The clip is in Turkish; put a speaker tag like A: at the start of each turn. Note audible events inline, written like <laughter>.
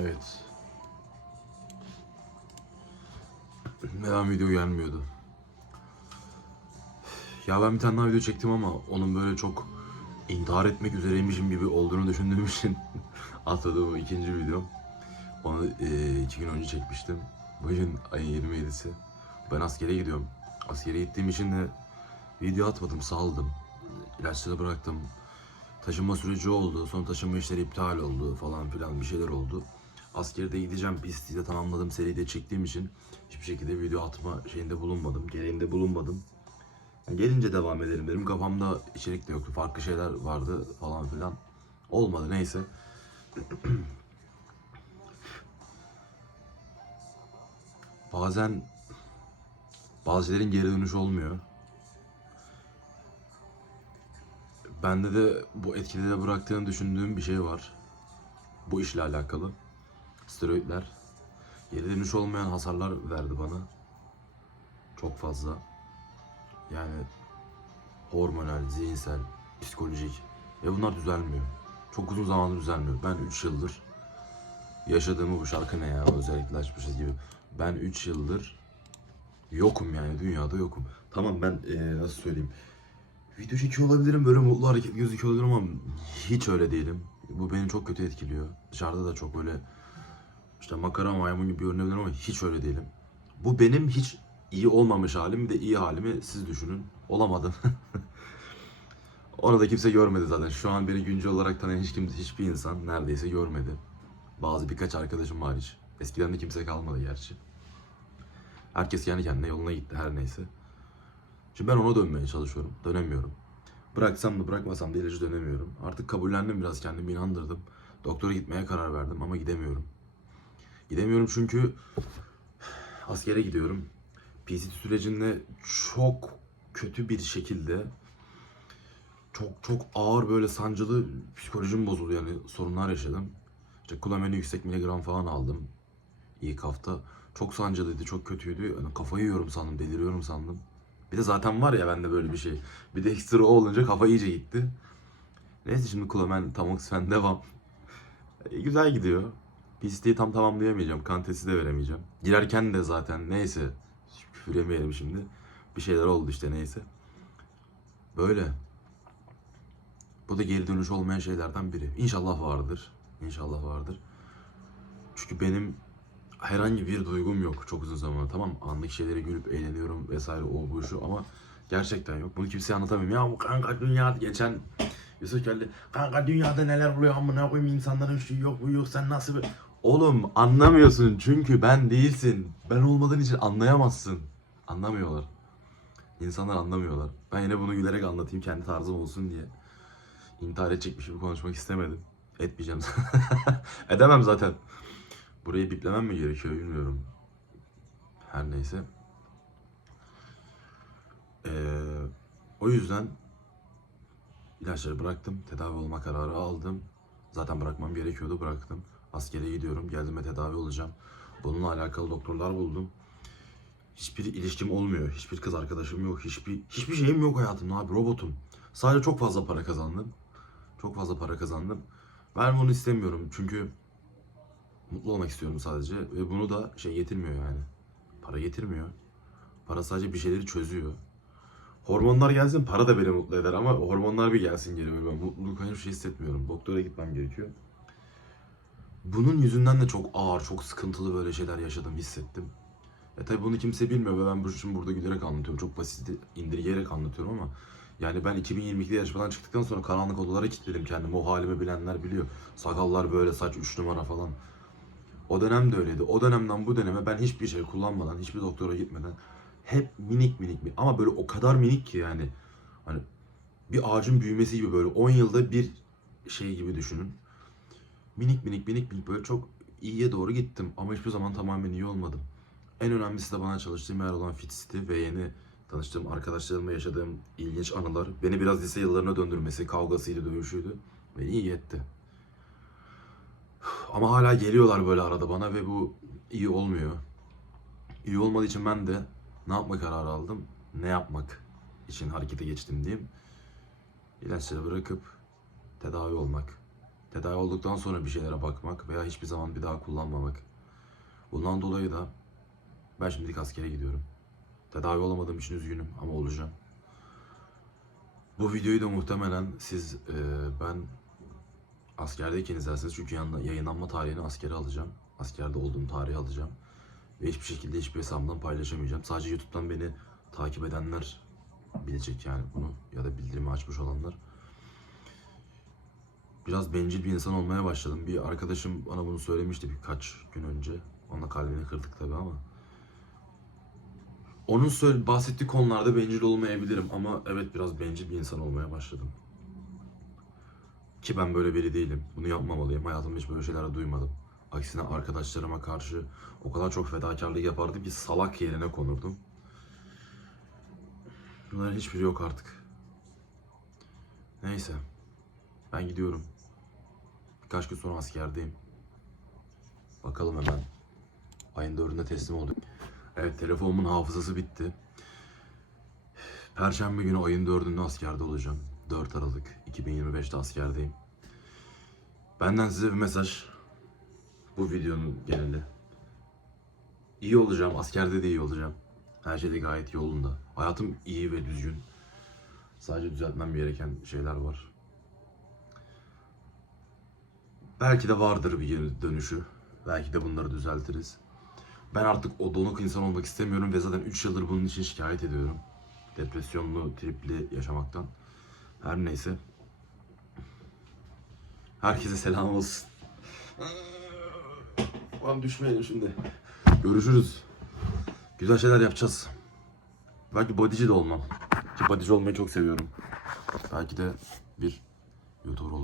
A: Evet. Neden video gelmiyordu? Ya ben bir tane daha video çektim ama onun böyle çok intihar etmek üzereymişim gibi olduğunu düşündüğüm için <laughs> atladığım ikinci videom. Onu e, iki gün önce çekmiştim. Bugün ayın 27'si. Ben askere gidiyorum. Askere gittiğim için de video atmadım, saldım. İlaçları bıraktım. Taşınma süreci oldu. Sonra taşınma işleri iptal oldu falan filan bir şeyler oldu. Askere de gideceğim. Pisti de tamamladım. Seriyi de çektiğim için hiçbir şekilde video atma şeyinde bulunmadım. Gereğinde bulunmadım. Yani gelince devam ederim dedim. Kafamda içerik de yoktu. Farklı şeyler vardı falan filan. Olmadı neyse. <clears throat> Bazen bazı şeylerin geri dönüşü olmuyor. Bende de bu etkide de bıraktığını düşündüğüm bir şey var. Bu işle alakalı. Steroidler. Geri dönüş olmayan hasarlar verdi bana. Çok fazla. Yani hormonal, zihinsel, psikolojik. Ve bunlar düzelmiyor. Çok uzun zamandır düzelmiyor. Ben 3 yıldır yaşadığımı bu şarkı ne ya özellikle açmışız gibi. Ben 3 yıldır yokum yani dünyada yokum. Tamam ben eee, nasıl söyleyeyim. Video çekiyor olabilirim böyle mutlu hareket gözüküyor olabilirim ama hiç öyle değilim. Bu beni çok kötü etkiliyor. Dışarıda da çok böyle işte makara maymun gibi görünebilir ama hiç öyle değilim. Bu benim hiç iyi olmamış halim de iyi halimi siz düşünün. Olamadım. <laughs> Onu da kimse görmedi zaten. Şu an beni güncel olarak tanıyan hiç kimse, hiçbir insan neredeyse görmedi. Bazı birkaç arkadaşım hariç. Eskiden de kimse kalmadı gerçi. Herkes kendi kendine yoluna gitti her neyse. Şimdi ben ona dönmeye çalışıyorum. Dönemiyorum. Bıraksam da bırakmasam da ilacı dönemiyorum. Artık kabullendim biraz kendimi inandırdım. Doktora gitmeye karar verdim ama gidemiyorum. Gidemiyorum çünkü askere gidiyorum. PCT sürecinde çok kötü bir şekilde çok çok ağır böyle sancılı psikolojim bozuldu yani sorunlar yaşadım. İşte kulameni yüksek miligram falan aldım ilk hafta. Çok sancılıydı, çok kötüydü. Yani kafayı yiyorum sandım, deliriyorum sandım. Bir de zaten var ya bende böyle bir şey. Bir de ekstra olunca kafa iyice gitti. Neyse şimdi Kulamen tamoksifen devam. E, güzel gidiyor. Pisteyi tam tamamlayamayacağım. Kan testi de veremeyeceğim. Girerken de zaten neyse. Küfür yemeyelim şimdi. Bir şeyler oldu işte neyse. Böyle. Bu da geri dönüş olmayan şeylerden biri. İnşallah vardır. İnşallah vardır. Çünkü benim herhangi bir duygum yok çok uzun zaman. Tamam anlık şeylere gülüp eğleniyorum vesaire o bu şu ama gerçekten yok. Bunu kimseye anlatamıyorum. Ya bu kanka dünya geçen Yusuf geldi. Kanka dünyada neler oluyor amına koyayım insanların şu yok bu yok sen nasıl bir... Oğlum anlamıyorsun çünkü ben değilsin. Ben olmadığın için anlayamazsın. Anlamıyorlar. İnsanlar anlamıyorlar. Ben yine bunu gülerek anlatayım kendi tarzım olsun diye. İntihar edecekmiş gibi konuşmak istemedim. Etmeyeceğim. <laughs> Edemem zaten. Burayı biplemem mi gerekiyor bilmiyorum. Her neyse. Ee, o yüzden ilaçları bıraktım. Tedavi olma kararı aldım. Zaten bırakmam gerekiyordu bıraktım. Askere gidiyorum. Geldiğimde tedavi olacağım. Bununla alakalı doktorlar buldum. Hiçbir ilişkim olmuyor. Hiçbir kız arkadaşım yok. Hiçbir hiçbir şeyim yok hayatımda abi. Robotum. Sadece çok fazla para kazandım. Çok fazla para kazandım. Ben bunu istemiyorum çünkü mutlu olmak istiyorum sadece ve bunu da şey getirmiyor yani. Para getirmiyor. Para sadece bir şeyleri çözüyor. Hormonlar gelsin para da beni mutlu eder ama hormonlar bir gelsin böyle ben mutluluk hiçbir şey hissetmiyorum. Doktora gitmem gerekiyor. Bunun yüzünden de çok ağır, çok sıkıntılı böyle şeyler yaşadım, hissettim. E tabi bunu kimse bilmiyor ve ben bu şimdi burada gülerek anlatıyorum. Çok basit indirgeyerek anlatıyorum ama yani ben 2022'de yarışmadan çıktıktan sonra karanlık odalara kilitledim kendimi. O halimi bilenler biliyor. Sakallar böyle, saç 3 numara falan. O dönem de öyleydi. O dönemden bu döneme ben hiçbir şey kullanmadan, hiçbir doktora gitmeden hep minik minik mi ama böyle o kadar minik ki yani hani bir ağacın büyümesi gibi böyle 10 yılda bir şey gibi düşünün. Minik minik minik minik böyle çok iyiye doğru gittim ama hiçbir zaman tamamen iyi olmadım. En önemlisi de bana çalıştığım yer olan Fit City ve yeni tanıştığım arkadaşlarımla yaşadığım ilginç anılar. Beni biraz lise yıllarına döndürmesi, kavgasıydı, dövüşüydü. Beni iyi etti. <sighs> Ama hala geliyorlar böyle arada bana ve bu iyi olmuyor. İyi olmadığı için ben de ne yapma kararı aldım, ne yapmak için harekete geçtim diyeyim. İlaçları bırakıp tedavi olmak. tedavi olduktan sonra bir şeylere bakmak veya hiçbir zaman bir daha kullanmamak. Bundan dolayı da ben şimdilik askere gidiyorum. Tedavi olamadığım için üzgünüm ama olacağım. Bu videoyu da muhtemelen siz e, ben askerdeyken izlersiniz çünkü yayınlanma tarihini askere alacağım. Askerde olduğum tarihi alacağım. Ve hiçbir şekilde hiçbir hesabımdan paylaşamayacağım. Sadece YouTube'dan beni takip edenler bilecek yani bunu ya da bildirimi açmış olanlar. Biraz bencil bir insan olmaya başladım. Bir arkadaşım bana bunu söylemişti birkaç gün önce. Onunla kalbini kırdık tabii ama. Onun söyle, bahsettiği konularda bencil olmayabilirim ama evet biraz bencil bir insan olmaya başladım. Ki ben böyle biri değilim. Bunu yapmamalıyım. Hayatımda hiç böyle şeyler duymadım. Aksine arkadaşlarıma karşı o kadar çok fedakarlık yapardım ki salak yerine konurdum. Bunların hiçbiri yok artık. Neyse. Ben gidiyorum. Birkaç gün sonra askerdeyim. Bakalım hemen. Ayın dördünde teslim olduk. Evet telefonumun hafızası bitti. Perşembe günü ayın dördünde askerde olacağım. 4 Aralık 2025'te askerdeyim. Benden size bir mesaj. Bu videonun geneli. İyi olacağım. Askerde de iyi olacağım. Her şey de gayet yolunda. Hayatım iyi ve düzgün. Sadece düzeltmem gereken şeyler var. Belki de vardır bir geri dönüşü. Belki de bunları düzeltiriz. Ben artık o donuk insan olmak istemiyorum ve zaten 3 yıldır bunun için şikayet ediyorum. Depresyonlu, tripli yaşamaktan. Her neyse. Herkese selam olsun. Ulan düşmeyelim şimdi. Görüşürüz. Güzel şeyler yapacağız. Belki bodyci de olmam. Ki bodyci olmayı çok seviyorum. Belki de bir YouTuber olurum.